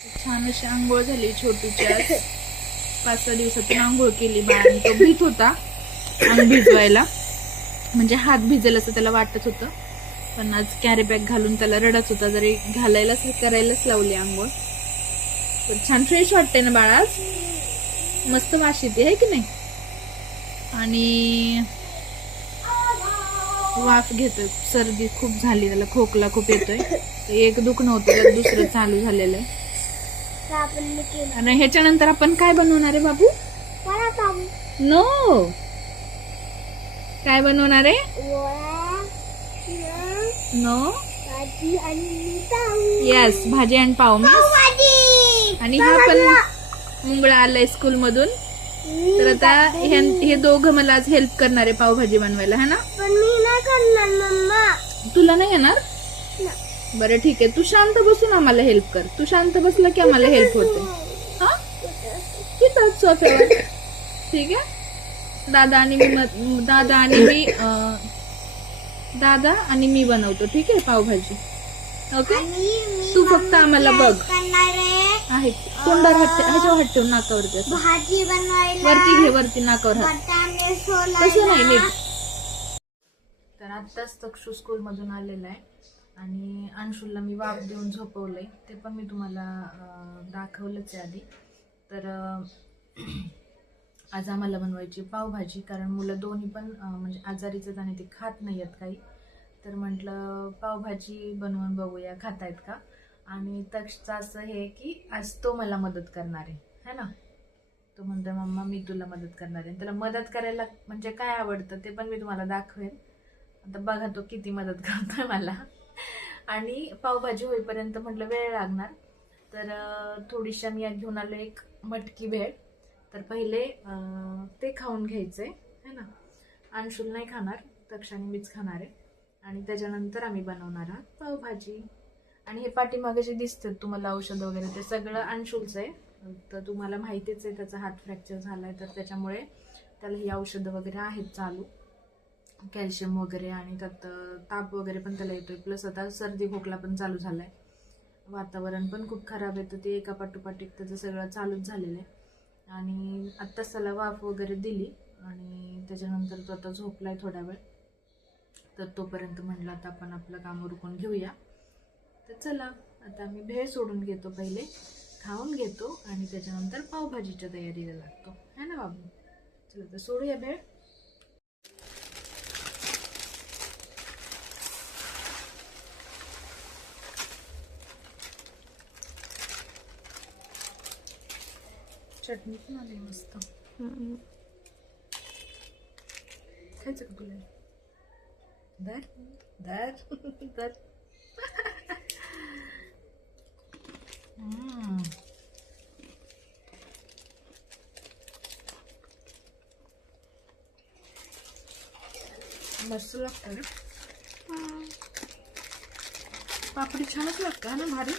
छान अशी आंघोळ झाली छोटूच्या 5-6 दिवसातून आंघोळ केली बाळाने. तो भीत होता अंग भिजवायला, म्हणजे हात भिजेल असं त्याला वाटत होतं. पण आज कॅरी बॅग घालून त्याला रडत होता, जरी घालायलाच करायलाच लावली आंघोळ. तर छान फ्रेश वाटते ना बाळा, आज मस्त वास येते आहे की नाही. आणि वाफ घेतोय, सर्दी खूप झाली त्याला, खोकला खूप येतोय. एक दुखणं होतं तर दुसरं चालू झालेलं आहे. आणि ह्याच्यानंतर आपण काय बनवणार आहे बाबू? नो, काय बनवणार आहे? नो, येस, भाजी आणि पाव. आणि हा पण मुंगळा आलाय स्कूल मधून. तर आता हे दोघं मला आज हेल्प करणार आहे पावभाजी बनवायला, है ना? पण मी नाही करणार मम्मा. तुला नाही येणार? बरं ठीक आहे, तू शांत बसून आम्हाला हेल्प कर. तू शांत बसला की आम्हाला हेल्प होते. हा, तिथं सोफ्यावर. ठीक आहे. दादा आणि मी बनवतो, ठीक आहे, पावभाजी. ओके, तू फक्त आम्हाला बघ. आहे तोंडावर हात, ह्याच्यावर हात ठेवून नाकावरती भाजी बनवायला वरती घे, वरती नाकावर हात. तसं नाही नीट. तर आत्ताच तक्षू स्कूल मधून आलेला आहे आणि अंशुलला मी वाफ देऊन झोपवलंय. ते पण मी तुम्हाला दाखवलंच आहे आधी. तर आज आम्हाला बनवायची पावभाजी, कारण मुलं दोन्ही पण म्हणजे आजारीच आणि ते खात नाही आहेत काही. तर म्हटलं पावभाजी बनवून बघूया खातायत का. आणि तक्षचं असं हे की आज तो मला मदत करणार आहे ना. तो म्हणतो मम्मा मी तुला मदत करणार आहे. त्याला मदत करायला म्हणजे काय आवडतं ते पण मी तुम्हाला दाखवेन. आता बघा तो किती मदत करतोय मला. आणि पावभाजी होईपर्यंत म्हटलं वेळ लागणार, तर थोडीशी मी घेऊन आलो एक मटकी भेळ. तर पहिले ते खाऊन घ्यायचंय है ना. अंशुल नाही खाणार, तक्षाने मीच खाणार आहे. आणि त्याच्यानंतर आम्ही बनवणार आहोत पावभाजी. आणि हे पाठीमागे जे दिसतात तुम्हाला औषध वगैरे, ते सगळं अंशुलचं आहे. तर तुम्हाला माहितीच आहे त्याचा हात फ्रॅक्चर झालाय, तर त्याच्यामुळे त्याला ही औषधं वगैरे आहेत चालू, कॅल्शियम वगैरे. आणि त्यात ताप वगैरे पण त्याला येतोय, प्लस आता सर्दी खोकला पण चालू झालाय. वातावरण पण खूप खराब आहे, तर ते एका पाठोपाठ एक त्याचं सगळं चालूच झालेलं आहे. आणि आत्ताच त्याला वाफ वगैरे दिली आणि त्याच्यानंतर तो आता झोपलाय थोडा वेळ. तर तोपर्यंत म्हटलं आता आपण आपलं काम उरकून घेऊया. तर चला आता आम्ही भेळ सोडून घेतो, पहिले खाऊन घेतो आणि त्याच्यानंतर पावभाजीच्या तयारीला लागतो, है ना बाबू. चला तर सोडूया भेळ. चटणी पण आली मस्त. खायचं का तुला? दर दर दर. मस्त लागतं रे. पापडी छानच लागतं ना, भारी.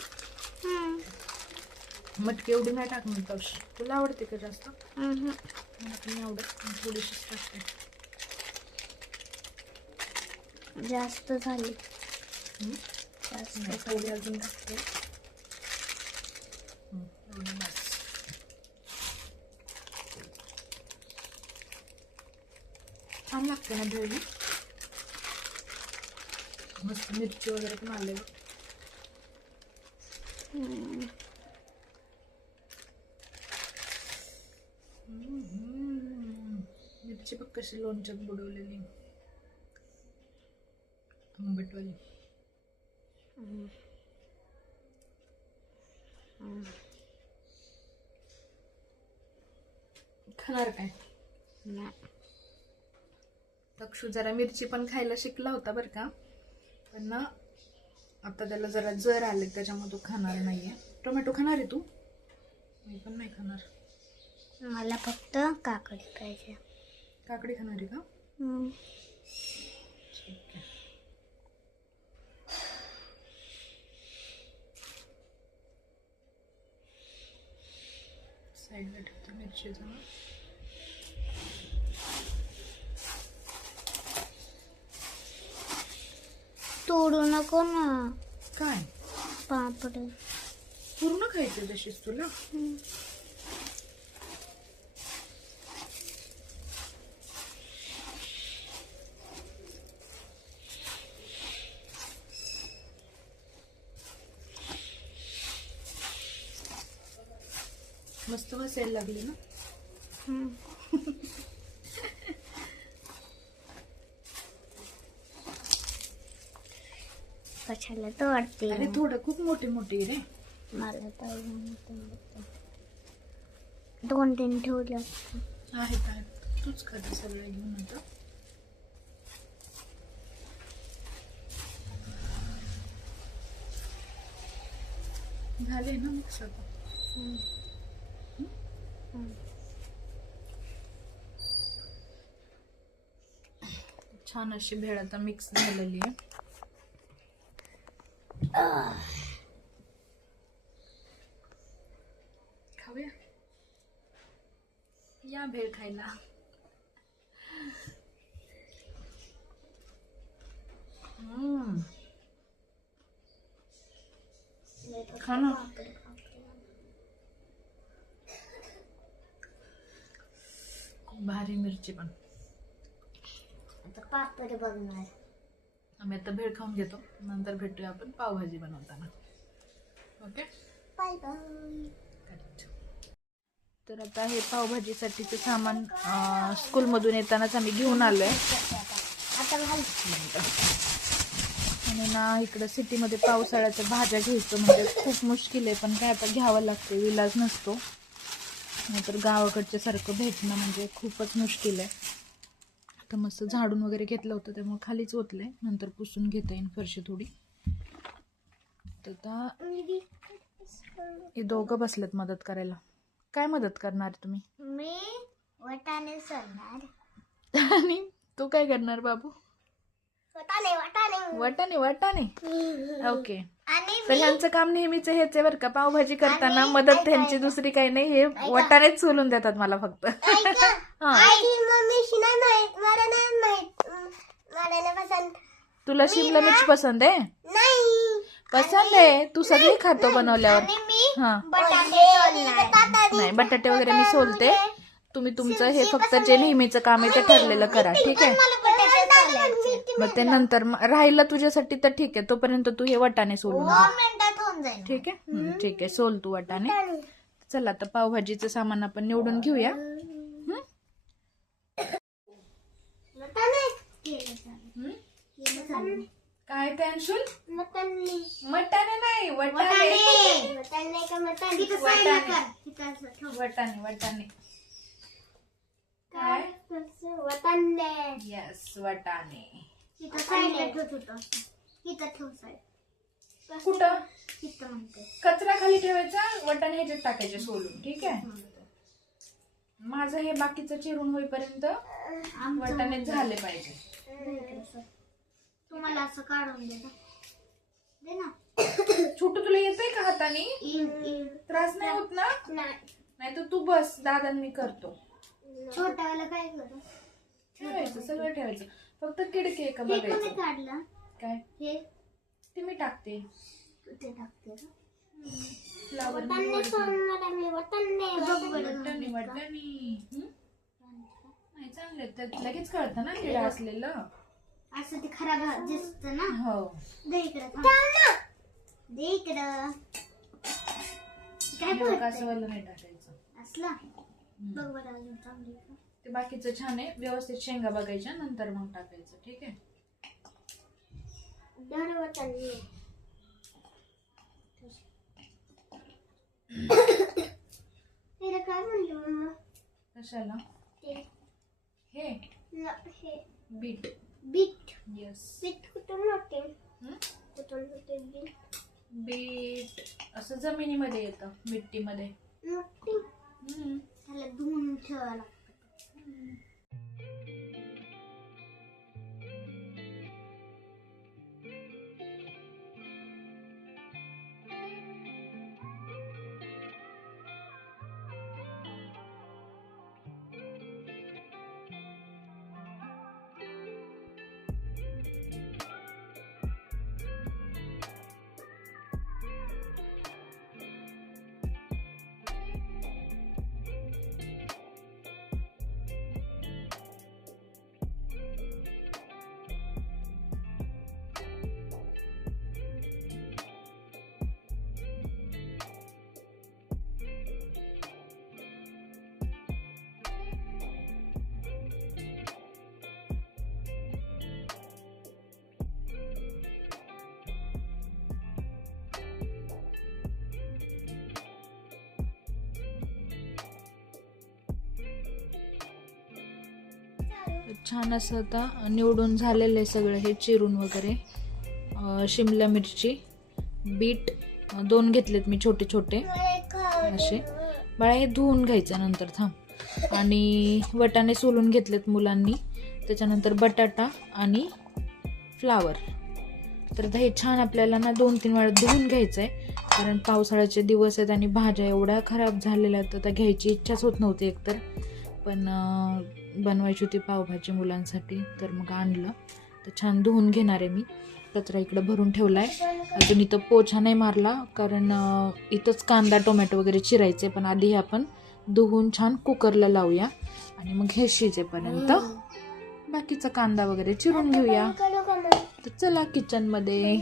मटकी एवढी नाही टाकणार तशी. तुला आवडते का जास्त? मला नाही आवडत, थोडीशीच टाकते. जास्त झाली. थोडी अजून टाकते. छान लागते ना भेळ. मस्त मिरची वगैरे पण आले. मिरची बघ कशी लोणच्यात बुडवलेली, आंबटवाली. खाणार काय? तक्षू जरा मिरची पण खायला शिकला होता बरं का, पण ना आता त्याला जरा जर आले त्याच्यामुळे तो खाणार नाहीये. टोमॅटो खाणार आहे तू? मी पण नाही खाणार. मला फक्त काकडी पाहिजे. काकडी खाणार आहे का? ठीक आहे. साईडला ठेवते मिरचीचा. तोडू नको ना. काय पापड पूर्ण खायचं तशीच तुला. मस्त बसायला लागली ना. कशाला तोडते? अरे थोडं खूप मोठे मोठे रे. मला तर 2-3 ठेवले आहेत तूच खाते सगळे घेऊन आता. झाले ना मिक्स आता. छान अशी भेळ आता मिक्स झालेली आहे. खाऊया या भेळ खायला. खा ना. खूप भारी मिरची पण. आता पापड बघणार. आम्ही आता भेळ खाऊन घेतो, नंतर भेटूया आपण पावभाजी बनवताना. Okay bye bye. तर आता हे पावभाजीसाठीचं सामान स्कूलमधून येतानाच आम्ही घेऊन आलोय. आता आणि ना इकडं सिटीमध्ये पावसाळ्याच्या भाज्या घ्यायचं म्हणजे खूप मुश्किल आहे, पण काय आता घ्यावं लागते, विलाज नसतो. नाहीतर गावाकडच्या सारखं भेटणं म्हणजे खूपच मुश्किल आहे. आता मस्त झाडून वगैरे घेतलं होतं त्यामुळे खालीच ओतलंय, नंतर पुसून घेता येईल फरशी थोडी. तर आता हे दोघं बसलेत मदत करायला. काय मदत करणार तुम्ही? मी वटाणे सोलणार. आणि तू काय करणार बाबू? वटाणे वटाणे वाटाणे वाटाणे. ओके. आणि तर ह्यांचं काम नेहमीच हेच आहे बरं का, पावभाजी करताना मदत ह्यांची दुसरी काही नाही, हे वाटाणेच सोलून देतात मला फक्त. तुला शिमला मिर्च पसंत आहे? पसंत आहे, तू सगळी खातो बनवल्यावर. हा नाही, बटाटे वगैरे मी सोलते. तुम्ही तुमचं हे फक्त जे नेहमीचं काम आहे ते ठरलेलं करा, ठीक आहे? मग ते नंतर राहिलं तुझ्यासाठी तर ठीक आहे, तोपर्यंत तू हे वाटाणे सोलून घे. ठीक आहे? ठीक आहे, सोल तू वाटाणे. चला आता पावभाजीचं सामान आपण निवडून घेऊया. काय ते अंशुल? मटाणे नाही, वाटाणे. वाटाणे वाटाणे काय? येस वाटाणे. कुठं कचरा खाली ठेवायचा, वाटाणे ह्याच्यात टाकायचे सोलून, ठीक आहे? माझं हे बाकीचं चिरून होईपर्यंत वाटाणे झाले पाहिजे. तुम्हाला असं काढून दे ना. छोटू तुला येतंय का हाताने? त्रास नाही होत ना? नाही तर तू बस, दादा मी करतो. छोट्याला काय करू? ठेवायचं, सगळं ठेवायचं, फक्त किडके का बघायचं. काढलं काय हे ते मी टाकते. ते टाकते फ्लावर नाही चांगले, त्यात लगेच कळतं ना किडा असलेलं. असं ते खराब दिसत ना. हो दे इकडं. दे इकडं. काय असं वाला नाही टाकायचं. असला बघ बरं अजून चांगली. ते बाकीचं छान आहे, व्यवस्थित शेंगा बघायच्या, नंतर मग टाकायचं, ठीक आहे? काय म्हणतो मम्मा? कशाला? हे बीट. बीट. येस. बीट कुठून होते? कुठून होते बीट? बीट असं जमिनीमध्ये येतं, मिट्टीमध्ये. त्याला धुवून ठेवायला लागतं. छान असं आता निवडून झालेलं आहे सगळं हे चिरून वगैरे. शिमला मिरची, बीट 2 घेतलेत मी छोटे छोटे असे. बाळा हे धुवून घ्यायचं नंतर थांब. आणि वटाणे सोलून घेतलेत मुलांनी. त्याच्यानंतर बटाटा आणि फ्लावर. तर आता हे छान आपल्याला ना 2-3 वेळा धुवून घ्यायचं आहे, कारण पावसाळ्याचे दिवस आहेत आणि भाज्या एवढ्या खराब झालेल्या आहेत. आता घ्यायची इच्छाच होत नव्हती एकतर, पण बनवायची होती पावभाजी मुलांसाठी, तर मग आणलं. तर छान धुवून घेणार आहे मी. कचरा इकडं भरून ठेवलाय. अजून इथं पोछा नाही मारला, कारण इथंच कांदा टोमॅटो वगैरे चिरायचे. पण आधी हे आपण धुवून छान कुकरला लावूया आणि मग हे शिजेपर्यंत बाकीचा कांदा वगैरे चिरून घेऊया. तर चला किचन मध्ये.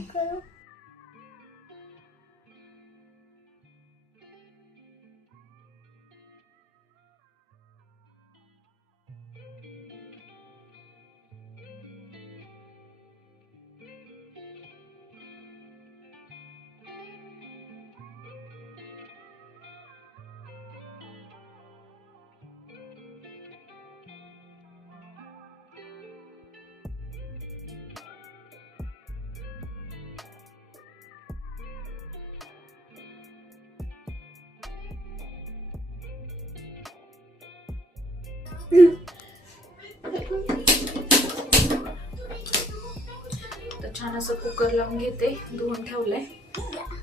तर छान असं कुकर लावून घेते. धुवून ठेवलंय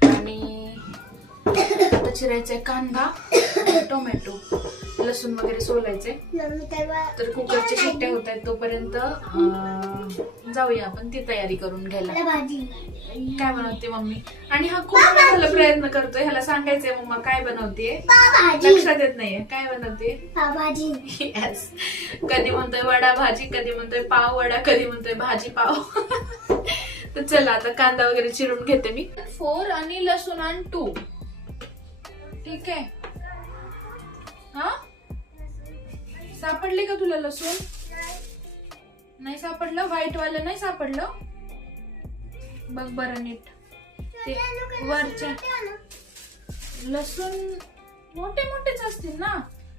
आणि आता चिरायचंय कांदा, टोमॅटो, लसूण वगैरे सोलायचे. तर कुकरच्या शिट्ट्या होत आहेत तोपर्यंत जाऊया आपण ती तयारी करून घ्यायला. काय बनवते मम्मी? आणि हा खूप झाला प्रयत्न करतोय, ह्याला सांगायचंय मम्मा काय बनवतेय, लक्षात येत नाहीये काय बनवते. पावभाजी. येस. कधी म्हणतोय वडा भाजी, कधी म्हणतोय पाव वडा, कधी म्हणतोय भाजी पाव. तर चला आता कांदा वगैरे चिरून घेते मी. 4 आणि लसूण आणि 2. ठीक आहे. हा सापडले का तुला लसूण? नाही सापडलं? व्हाईट वालं नाही सापडलं? बघ बरं नीट. ते वरच्या लसूण मोठे मोठेच असतील ना,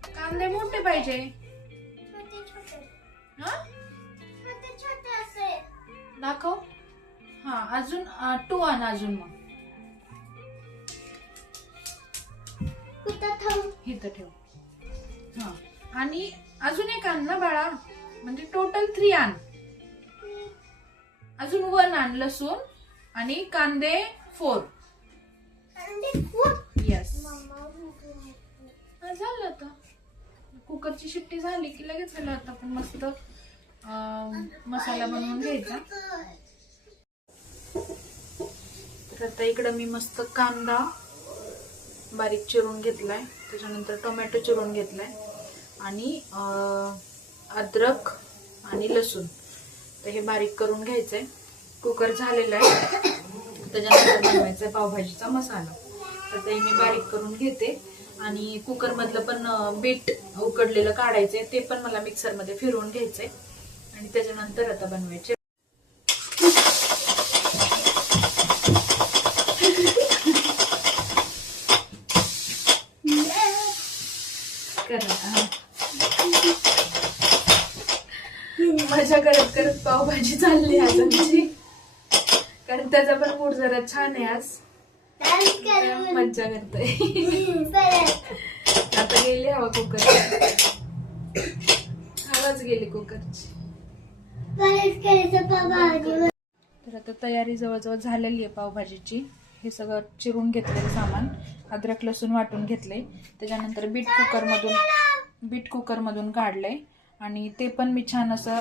कांदे मोठे पाहिजे. दाखव. हा अजून 2 आण अजून. मग इथं ठेव. हा आणि अजून एक आण ना बाळा, म्हणजे टोटल 3 आण. अजून 1 आण लसूण आणि कांदे 4. येस. झालं आता. कुकरची शिट्टी झाली की लगेच झालं. आता आपण मस्त मसाला बनवून घ्यायचा. तर आता इकडं मी मस्त कांदा बारीक चिरून घेतलाय, त्याच्यानंतर टोमॅटो चिरून घेतलाय आणि अद्रक आणि लसूण. तर हे बारीक करून घ्यायचंय. कुकर झालेला आहे. त्याच्यानंतर बनवायचा पावभाजीचा मसाला. तर ते मी बारीक करून घेते. आणि कुकर मधलं पण बीट उकडलेलं काढायचंय, ते पण मला मिक्सर मध्ये फिरवून घ्यायचंय आणि त्याच्यानंतर आता बनवायचे. मजा करत करत पावभाजी चालली आज आमची, कारण त्याचा पण मूड जरा छान आहे आज. मज्जा करतोय. आता गेली हवा कुकर, हवाच गेली कुकरची. तर आता तयारी जवळजवळ झालेली आहे पावभाजीची. हे सगळं चिरून घेतलेलं सामान, अद्रक लसूण वाटून घेतले. त्याच्यानंतर बीट कुकर मधून काढले आणि ते पण मी छान असं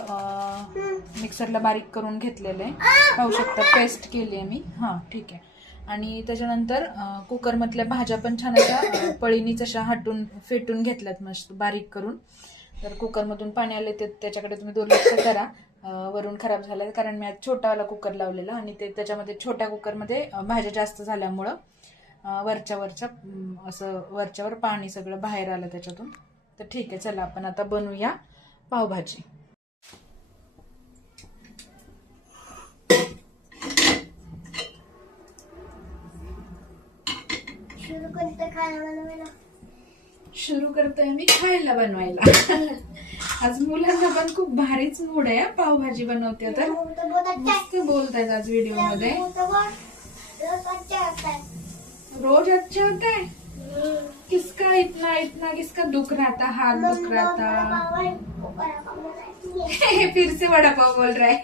मिक्सरला बारीक करून घेतलेलं आहे. पाहू शकता पेस्ट केली आहे मी. हा ठीक आहे. आणि त्याच्यानंतर कुकर मधल्या भाज्या पण छान अशा पळीनीच अशा हटून फेटून घेतल्यात मस्त बारीक करून. तर कुकर मधून पाणी आले ते त्याच्याकडे तुम्ही दुर्लक्ष करा. वरून खराब झालाय, कारण मी आज छोटावाला कुकर लावलेला आणि ते त्याच्यामध्ये छोट्या कुकरमध्ये भाज्या जास्त झाल्यामुळं वरच्यावर पाणी सगळं बाहेर आलं त्याच्यातून. तर ठीक आहे, चला आपण आता बनवूया पावभाजी. सुरू करतोय मी खायला बनवायला. आज मुलांना पण खूप भारीच मूड आहे. पावभाजी बनवते तर मस्त बोलतायत आज व्हिडिओ मध्ये. रोज अच्छा होता है. किसका इतना इतना किसका दुख रहा था, हाथ दुख रहा था. फिर से वड़ा पाव बोल रहा है.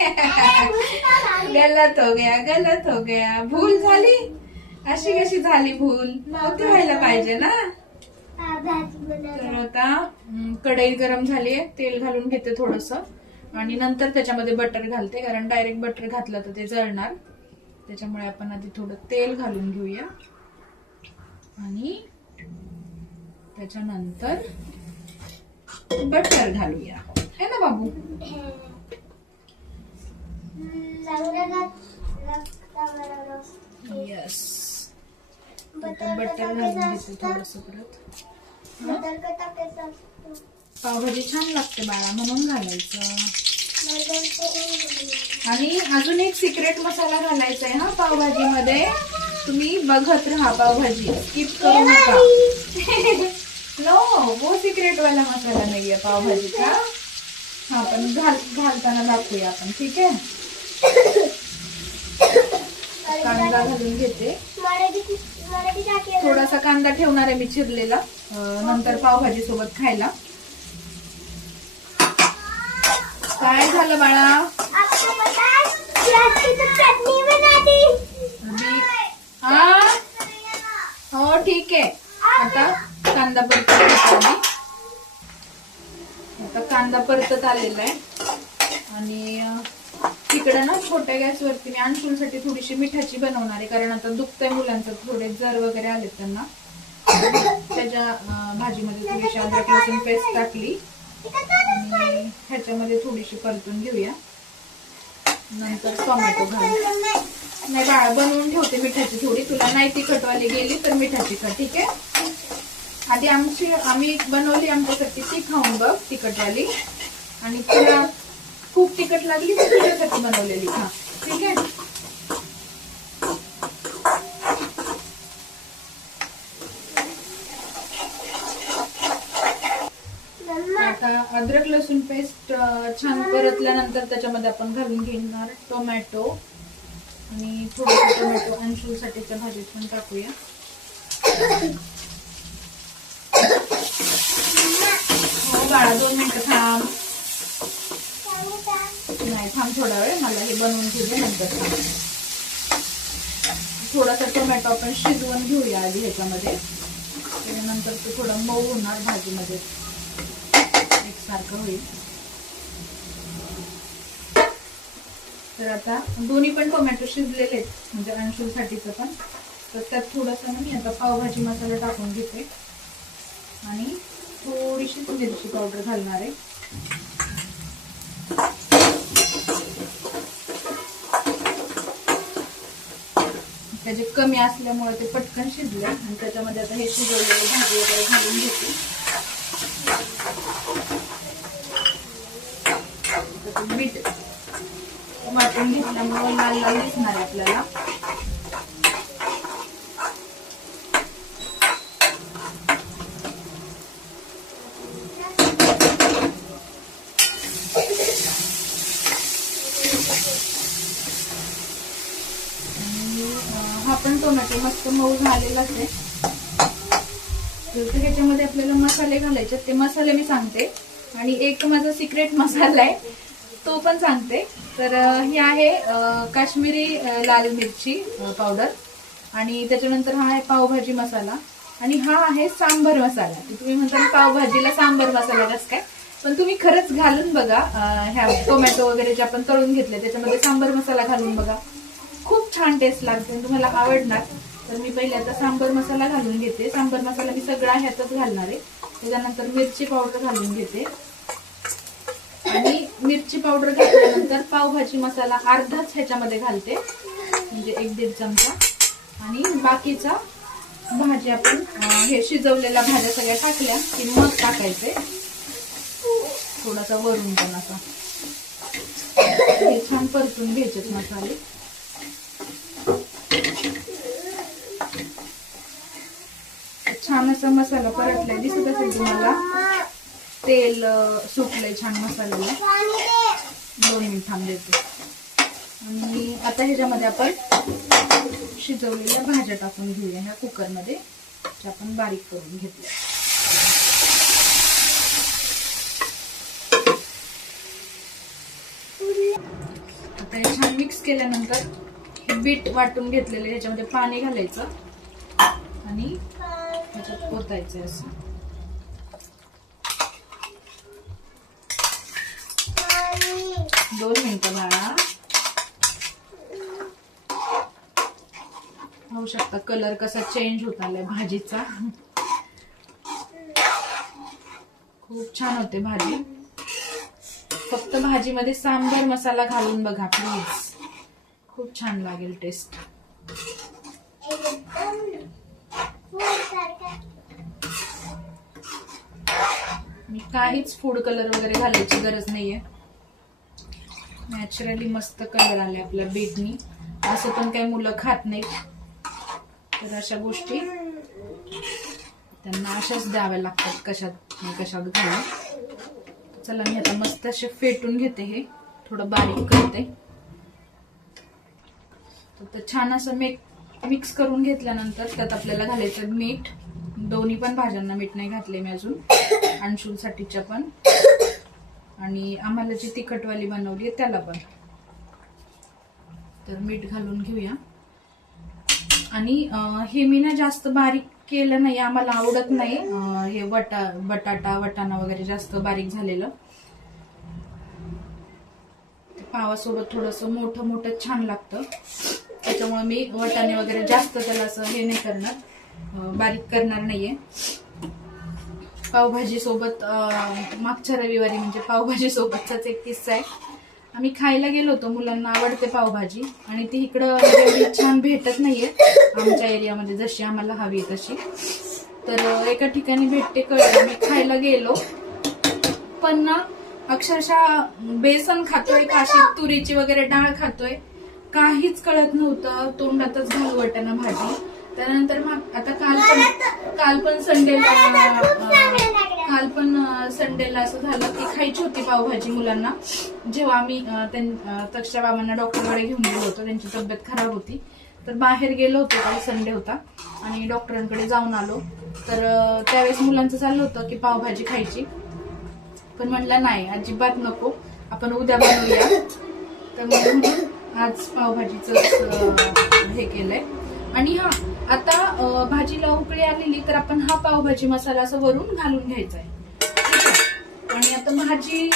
गलत हो गया, गलत हो गया. भूल झाली. अशी कशी झाली भूल, नव्हती व्हायला पाहिजे ना. तर आता कढई गरम झाली आहे. तेल घालून घेते थोडस आणि नंतर त्याच्यामध्ये बटर घालते, कारण डायरेक्ट बटर घातलं तर ते जळणार. त्याच्यामुळे आपण आधी थोडं तेल घालून घेऊया आणि त्याच्यानंतर बटर घालूया, है ना बाबू. यस. बटर घालून घेते थोडस परत. पावभाजी छान लागते बाळा, म्हणून घालायचं. आणि अजून एक सिक्रेट मसाला घालायचा आहे हा पावभाजी मध्ये. तुम्ही बघत राहा पावभाजी, स्किप करू नका. नो, वो सिक्रेट वाला मसाला नाहीये पावभाजीचा. हा पण घालताना दाखवूया आपण, ठीक आहे. कांदा घालून घेते. थोडासा कांदा ठेवणार आहे मी चिरलेला, नंतर पावभाजी सोबत खायला. काय झालं बाळा. हो ठीक आहे. आता कांदा परतत, आता कांदा परतत आलेला आहे. आणि तिकडे ना छोट्या गॅसवरती मी अंशुलसाठी थोडीशी मिठाची बनवणार आहे, कारण आता दुखतंय मुलांचं, थोडे जर वगैरे आलेत त्यांना. त्याच्या भाजीमध्ये थोडीशी अद्रक लसूण पेस्ट टाकली आणि ह्याच्यामध्ये थोडीशी परतून घेऊया. नंतर टोमॅटो घालू. नाही बाळा, बनवून ठेवते मिठाची थोडी. तुला नाही तिखटवाली गेली तर मिठाची खा, ठीक आहे. आधी आम्ही बनवली आमच्यासाठी, ती खाऊन बघ तिखटवाली. आणि तुला खूप तिखट लागली तर तुझ्यासाठी बनवलेली खा, ठीक आहे. आता अद्रक लसूण पेस्ट छान परतल्यानंतर त्याच्यामध्ये आपण घालून घेणार टोमॅटो. आणि थोडं टोमॅटो अंशूसाठीच्या भाजीत पण टाकूया. हो बाळा, 2 मिनिटं थांब. नाही थांब थोडा वेळ, मला हे बनवून घेऊया नंतर थांब. थोडासा टोमॅटो आपण शिजवून घेऊया आधी ह्याच्यामध्ये, त्याच्यानंतर ते थोडं मऊ होणार भाजीमध्ये, एकसारखं होईल. तर आता दोन्ही पण टोमॅटो शिजलेले आहेत, म्हणजे अंशूसाठीचं पण. तर त्यात थोडंसं मी आता पावभाजी मसाला टाकून घेते आणि थोडीशी मिरची पावडर घालणार आहे. त्याचे कमी असल्यामुळे ते पटकन शिजले. आणि त्याच्यामध्ये आता हे शिजवलेली भाजी वगैरे घालून घेते. मीठ वाटून घेतल्यामुळे लाल लाल दिसणार आहे आपल्याला. हा पण टोमॅटो मस्त मऊ झालेलाच आहे. तर ह्याच्यामध्ये आपल्याला मसाले घालायचे, ते मसाले मी सांगते. आणि एक माझा सिक्रेट मसाला आहे, तो पण सांगते. तर ही आहे काश्मीरी लाल मिरची पावडर. आणि त्याच्यानंतर हा आहे पावभाजी मसाला. आणि हा आहे सांबर मसाला. तुम्ही म्हणता पावभाजीला सांबर मसाला कसं काय, पण तुम्ही खरंच घालून बघा. ह्या टोमॅटो वगैरे जे आपण तळून घेतले त्याच्यामध्ये सांबर मसाला घालून बघा, खूप छान टेस्ट लागते, तुम्हाला आवडणार. तर मी पहिले आता सांबर मसाला घालून घेते. सांबर मसाला मी सगळा ह्यातच घालणार आहे. त्याच्यानंतर मिरची पावडर घालून घेते. आणि मिरची पावडर घातल्यानंतर पावभाजी मसाला अर्धाच ह्याच्यामध्ये घालते, म्हणजे 1-1.5 चमचा. आणि बाकीचा भाजी आपण हे शिजवलेल्या भाज्या सगळ्या टाकल्या की मग टाकायचे, थोडासा वरून पण असा. हे छान परतून घ्यायचे मसाले. छान छान असा मसाला परतलाय, दिसत असेल तुम्हाला. तेल सुटलंय छान मसाल्याला. 2 मिनिट थांबले ते. आणि आता ह्याच्यामध्ये आपण शिजवलेल्या भाज्या टाकून घेऊया ह्या कुकरमध्ये, ज्या आपण बारीक करून घेतल्या. आता हे छान मिक्स केल्यानंतर हे बीट वाटून घेतलेले ह्याच्यामध्ये पाणी घालायचं आणि ह्याच्यात ओतायचं असं. दोन मिनिटं बाळा. पाहू शकता कलर कसा चेंज होत आलाय भाजीचा. खूप छान होते भाजी. फक्त भाजीमध्ये सांबर मसाला घालून बघा प्लीज, खूप छान लागेल टेस्ट. मी काहीच फूड कलर वगैरे घालायची गरज नाहीये. नॅचरली मस्त कलर आले आपल्या बीटनी. असं पण काही मुलं खात नाहीत, तर अशा गोष्टी त्यांना अशाच द्याव्या लागतात, कशात घालून. चला मी आता मस्त असे फेटून घेते, हे थोडं बारीक करते. तर छान असं मिक्स करून घेतल्यानंतर त्यात आपल्याला घालायचं मीठ. दोन्ही पण भाज्यांना मीठ नाही घातले मी अजून, अंशुलसाठीच्या पण आणि आम्हाला जी तिखटवाली बनवली आहे त्याला पण. तर मीठ घालून घेऊया. आणि हे मी ना जास्त बारीक केलं नाही, आम्हाला आवडत नाही हे वटाणा वगैरे जास्त बारीक झालेलं. पावासोबत थोडस मोठं मोठं छान लागतं, त्याच्यामुळे मी वटाणे वगैरे जास्त त्याला असं हे नाही करणार, बारीक करणार नाहीये. पावभाजी सोबत मागच्या रविवारी म्हणजे पावभाजी सोबतचाच एक किस्सा आहे. आम्ही खायला गेलो होतो, मुलांना आवडते पावभाजी आणि ती इकडं एवढी छान भेटत नाहीये आमच्या एरियामध्ये जशी आम्हाला हवी तशी. तर एका ठिकाणी भेटते कळलं, मी खायला गेलो पण ना अक्षरशः बेसन खातोय का अशी तुरीची वगैरे डाळ खातोय काहीच कळत नव्हतं. तोंडातच घालू वाटेना भाजी. त्यानंतर मग आता काल पण संडेला असं झालं की खायची होती पावभाजी मुलांना. जेव्हा आम्ही तक्षच्या बाबांना डॉक्टरकडे घेऊन गेलो होतो, त्यांची तब्येत खराब होती, तर बाहेर गेलो होतो, काल संडे होता आणि डॉक्टरांकडे जाऊन आलो. तर त्यावेळेस मुलांचं चाललं होतं की पावभाजी खायची, पण म्हटलं नाही अजिबात नको, आपण उद्या बनवूया. तर म्हणून आज पावभाजीचं हे केलंय. आणि हा आता भाजीला उकळी आलेली तर आपण हा पावभाजी मसाला असं वरून घालून घ्यायचा आहे. आणि आता भाजी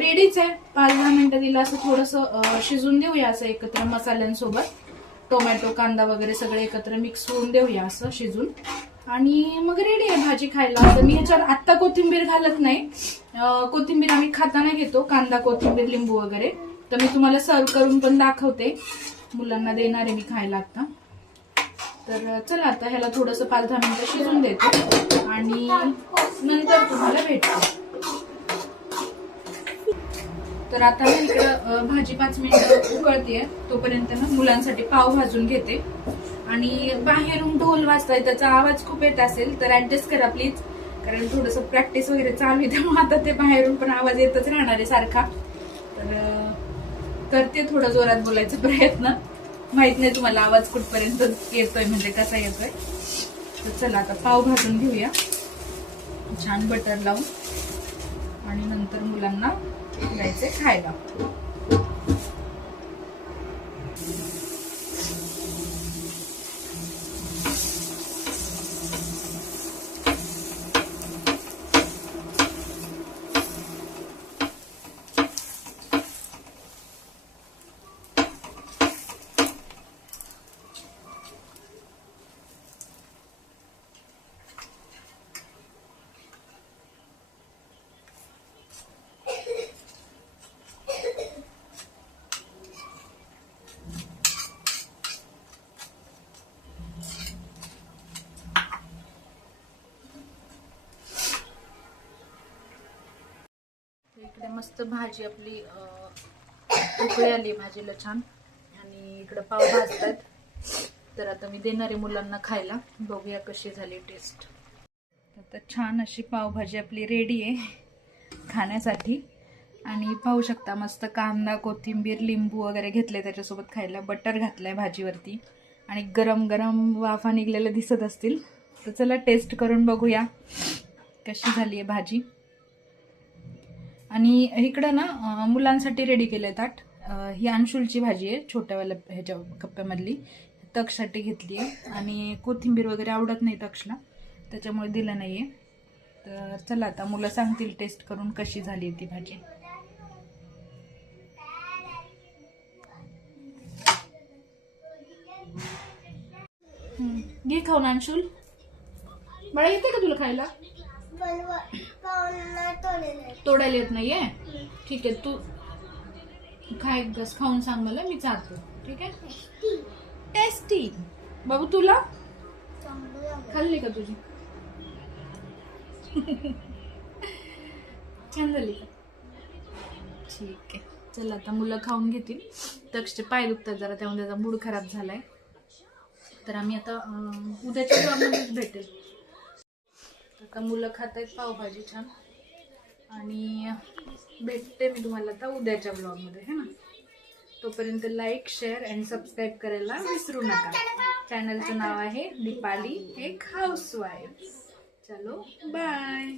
रेडीच आहे. 5-10 मिनिटं दिलं असं थोडस शिजून देऊया असं एकत्र मसाल्यांसोबत. टोमॅटो कांदा वगैरे सगळे एकत्र मिक्स होऊन देऊया असं शिजून, आणि मग रेडी आहे भाजी खायला. तर मी ह्याच्यावर आत्ता कोथिंबीर घालत नाही, कोथिंबीर आम्ही खाताना घेतो, कांदा कोथिंबीर लिंबू वगैरे. तर मी तुम्हाला सर्व करून पण दाखवते, मुलांना देणार आहे मी खायला आता. तर चला आता ह्याला थोडस 5-10 मिनिटं शिजून देतो आणि नंतर तुम्हाला भेटतो. तर आता मी इकडं भाजी 5 मिनिटं उकळतीये, तोपर्यंत ना मुलांसाठी पाव भाजून घेते. आणि बाहेरून ढोल वाजताय, त्याचा आवाज खूप येत असेल तर ऍडजस्ट करा प्लीज, कारण थोडस प्रॅक्टिस वगैरे चालू आहे, त्यामुळे आता ते बाहेरून पण आवाज येतच राहणार आहे सारखा. तर करते थोडं जोरात बोलायचा प्रयत्न, माहित नाही तुम्हाला आवाज कुठपर्यंत येतोय म्हणजे कसा येतोय. तर चला आता पाव भाजून घेऊया छान बटर लावून, आणि नंतर मुलांना द्यायचे खायला. इकडे मस्त भाजी आपली उकळी आली भाजीला छान, आणि इकडे पाव भाजतात. तर आता मी देणार आहे मुलांना खायला, बघूया कशी झाली टेस्ट. तर छान अशी पावभाजी आपली रेडी आहे खाण्यासाठी. आणि पाहू शकता मस्त कांदा, कोथिंबीर, लिंबू वगैरे घेतले त्याच्यासोबत खायला. बटर घातलंय भाजीवरती आणि गरम गरम वाफा निघलेल्या दिसत असतील. तर चला टेस्ट करून बघूया कशी झाली आहे भाजी. आणि इकडं ना मुलांसाठी रेडी केलं आहे ताट. ही अंशुलची भाजी आहे, छोट्यावाल्या ह्याच्या कप्प्यामधली. तक्षसाठी घेतली आहे आणि कोथिंबीर वगैरे आवडत नाही तक्षला, त्याच्यामुळे दिलं नाही आहे. तर चला आता मुलं सांगतील टेस्ट करून कशी झाली ती भाजी. घे खाऊन अंशुल. मला येते का तुला खायला? तोडायला येत नाहीये? ठीक आहे, तू खा एक घास खाऊन सांग मला, मी चालतो. ठीक आहे. टेस्टी. बाबू तुला खाल्ली का तुझी? छान झाली का? ठीक आहे, चला आता मुलं खाऊन घेतील. तक्षचे पाय दुखतात जरा, त्यामुळे त्याचा मूड खराब झालाय. तर आम्ही आता उद्याच्या ब्लॉगमध्येच भेटेल. आता मुलं खात आहेत पावभाजी छान. आणि भेटते मी तुम्हाला आता उद्याच्या ब्लॉगमध्ये, है ना. तोपर्यंत लाईक, शेअर अँड सबस्क्राईब करायला विसरू नका. चॅनलचं नाव आहे दीपाली एक हाऊसवाईफ. चलो बाय.